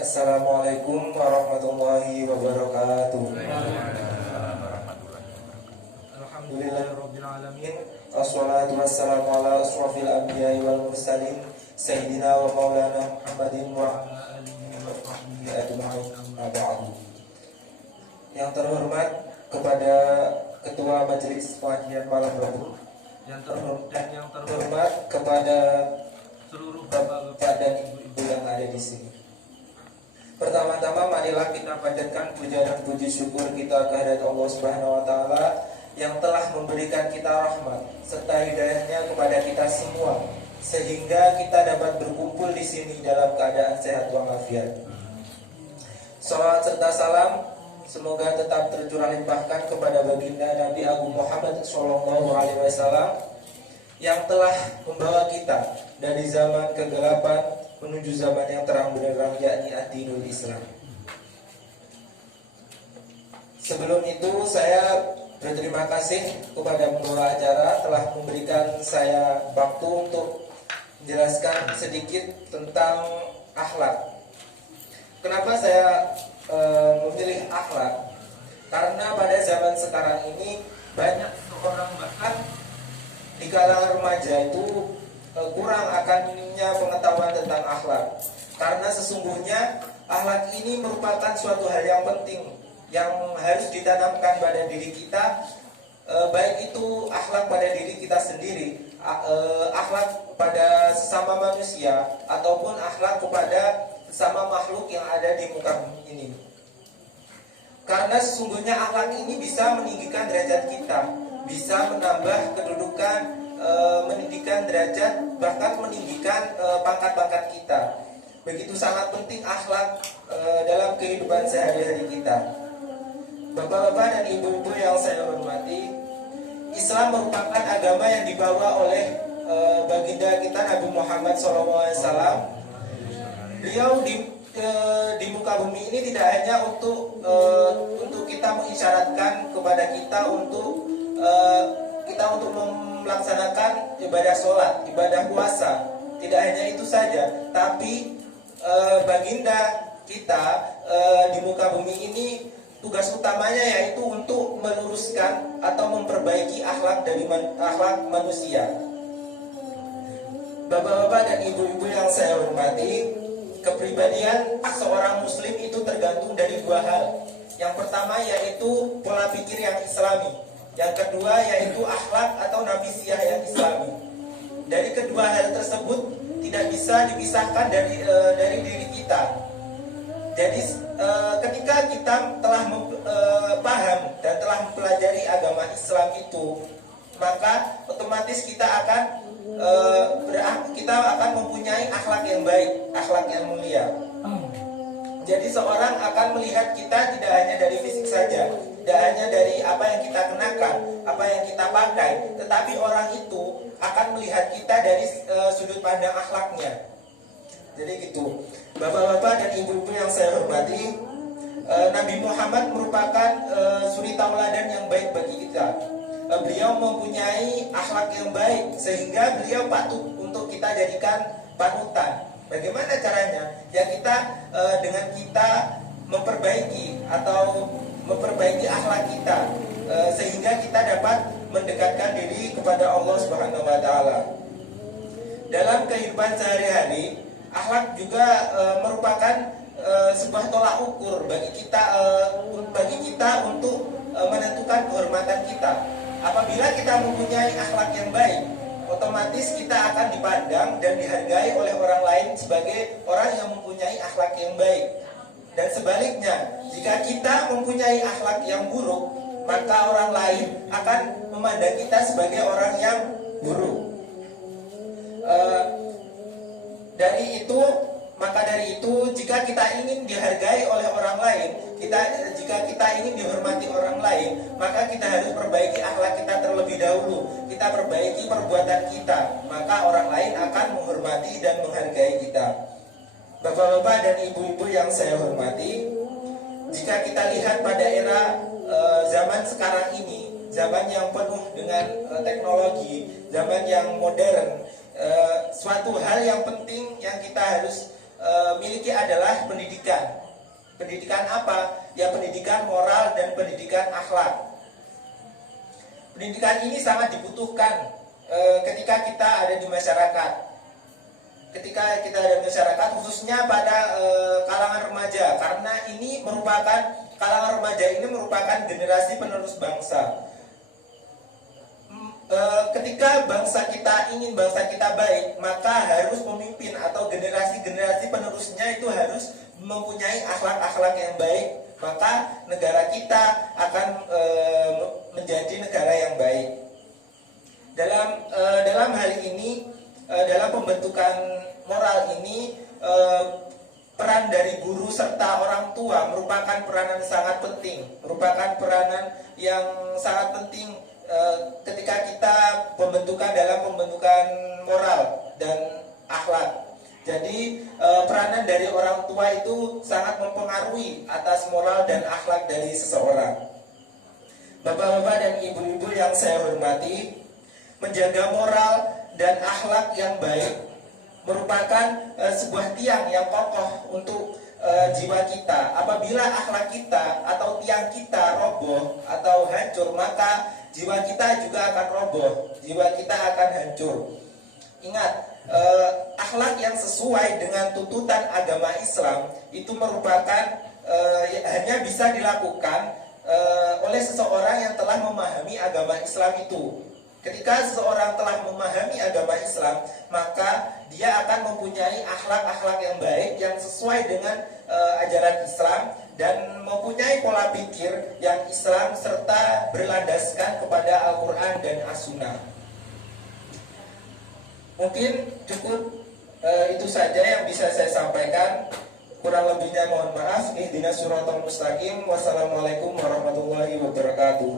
Assalamualaikum warahmatullahi wabarakatuh. Alhamdulillahirabbil alamin. Wassalatu wassalamu ala asrofil anbiya'i wal mursalin sayyidina wa maulana Muhammadin wa ala alihi wa sahbihi ajma'in. Amma ba'du. Yang terhormat kepada Ketua Majelis Pengajian Malam Rabu, yang terhormat kepada seluruh bapak-bapak dan ibu-ibu yang ada di sini. Pertama-tama marilah kita panjatkan puja dan puji syukur kita kehadirat Allah Subhanahu wa taala yang telah memberikan kita rahmat serta hidayahnya kepada kita semua sehingga kita dapat berkumpul di sini dalam keadaan sehat walafiat. Salawat serta salam semoga tetap tercurah limpahkan kepada baginda Nabi Agung Muhammad SAW yang telah membawa kita dari zaman kegelapan menuju zaman yang terang benderang, yakni ad-dinul Islam. Sebelum itu saya berterima kasih kepada pembawa acara telah memberikan saya waktu untuk menjelaskan sedikit tentang akhlak. Kenapa saya memilih akhlak? Karena pada zaman sekarang ini banyak orang bahkan di kalangan remaja itu kurang akan minimnya pengetahuan tentang akhlak. Karena sesungguhnya akhlak ini merupakan suatu hal yang penting yang harus ditanamkan pada diri kita, baik itu akhlak pada diri kita sendiri, akhlak pada sesama manusia, ataupun akhlak kepada sesama makhluk yang ada di muka bumi ini. Karena sesungguhnya akhlak ini bisa meninggikan derajat kita, bisa menambah kedudukan, meninggikan derajat, bahkan meninggikan pangkat-pangkat kita. Begitu sangat penting akhlak dalam kehidupan sehari-hari kita. Bapak-bapak dan ibu-ibu yang saya hormati, Islam merupakan agama yang dibawa oleh baginda kita Nabi Muhammad SAW. Beliau di muka bumi ini tidak hanya untuk kita mengisyaratkan kepada kita untuk melaksanakan ibadah sholat, ibadah puasa. Tidak hanya itu saja, tapi baginda kita di muka bumi ini tugas utamanya yaitu untuk meluruskan atau memperbaiki akhlak akhlak manusia. Bapak-bapak dan ibu-ibu yang saya hormati, kepribadian seorang muslim itu tergantung dari dua hal. Yang pertama yaitu pola pikir yang islami. Yang kedua yaitu akhlak atau nafsiyah yang islami. Dari kedua hal tersebut tidak bisa dipisahkan dari diri kita. Jadi ketika kita telah paham dan telah mempelajari agama Islam itu, maka otomatis kita akan mempunyai akhlak yang baik, akhlak yang mulia. Jadi seorang akan melihat kita tidak hanya dari fisik saja, tidak hanya dari apa yang kita kenakan, apa yang kita pakai, tetapi orang itu akan melihat kita dari sudut pandang akhlaknya. Jadi gitu, bapak-bapak dan ibu-ibu yang saya hormati, Nabi Muhammad merupakan suri tauladan yang baik bagi kita. Beliau mempunyai akhlak yang baik sehingga beliau patut untuk kita jadikan panutan. Bagaimana caranya? Ya dengan kita memperbaiki akhlak kita sehingga kita dapat mendekatkan diri kepada Allah Subhanahu wa taala. Dalam kehidupan sehari-hari, akhlak juga merupakan sebuah tolak ukur bagi kita untuk menentukan kehormatan kita. Apabila kita mempunyai akhlak yang baik, otomatis kita akan dipandang dan dihargai oleh orang lain sebagai orang yang mempunyai akhlak yang baik. Dan sebaliknya, jika kita mempunyai akhlak yang buruk, maka orang lain akan memandang kita sebagai orang yang buruk. Dari itu, jika kita ingin dihargai oleh orang lain, jika kita ingin dihormati orang lain, maka kita harus perbaiki akhlak kita terlebih dahulu. Kita perbaiki perbuatan kita, maka orang lain akan menghormati dan menghargai kita. Bapak-bapak dan ibu-ibu yang saya hormati, jika kita lihat pada era zaman sekarang ini, zaman yang penuh dengan teknologi, zaman yang modern, suatu hal yang penting yang kita harus miliki adalah pendidikan. Pendidikan apa? Ya pendidikan moral dan pendidikan akhlak. Pendidikan ini sangat dibutuhkan ketika kita ada di masyarakat. Ketika kita ada di masyarakat, khususnya pada kalangan remaja, karena ini merupakan kalangan remaja ini merupakan generasi penerus bangsa. Ketika bangsa kita ingin bangsa kita baik, maka harus memimpin atau generasi-generasi penerusnya itu harus mempunyai akhlak-akhlak yang baik, maka negara kita akan menjadi negara yang baik. Dalam hal ini, dalam pembentukan moral ini, peran dari guru serta orang tua merupakan peranan sangat penting, merupakan peranan yang sangat penting ketika kita dalam pembentukan moral dan akhlak. Jadi peranan dari orang tua itu sangat mempengaruhi atas moral dan akhlak dari seseorang. Bapak-bapak dan ibu-ibu yang saya hormati, menjaga moral dan akhlak yang baik merupakan sebuah tiang yang kokoh untuk jiwa kita. Apabila akhlak kita atau tiang kita roboh atau hancur, maka jiwa kita juga akan roboh, jiwa kita akan hancur. Ingat, akhlak yang sesuai dengan tuntutan agama Islam itu merupakan hanya bisa dilakukan oleh seseorang yang telah memahami agama Islam itu. Ketika seseorang telah memahami agama Islam, maka dia akan mempunyai akhlak-akhlak yang baik yang sesuai dengan ajaran Islam dan mempunyai pola pikir yang Islam serta berlandaskan kepada Al-Quran dan As-Sunnah. Mungkin cukup itu saja yang bisa saya sampaikan. Kurang lebihnya mohon maaf. Ihdinas siratal mustaqim. Wassalamualaikum warahmatullahi wabarakatuh.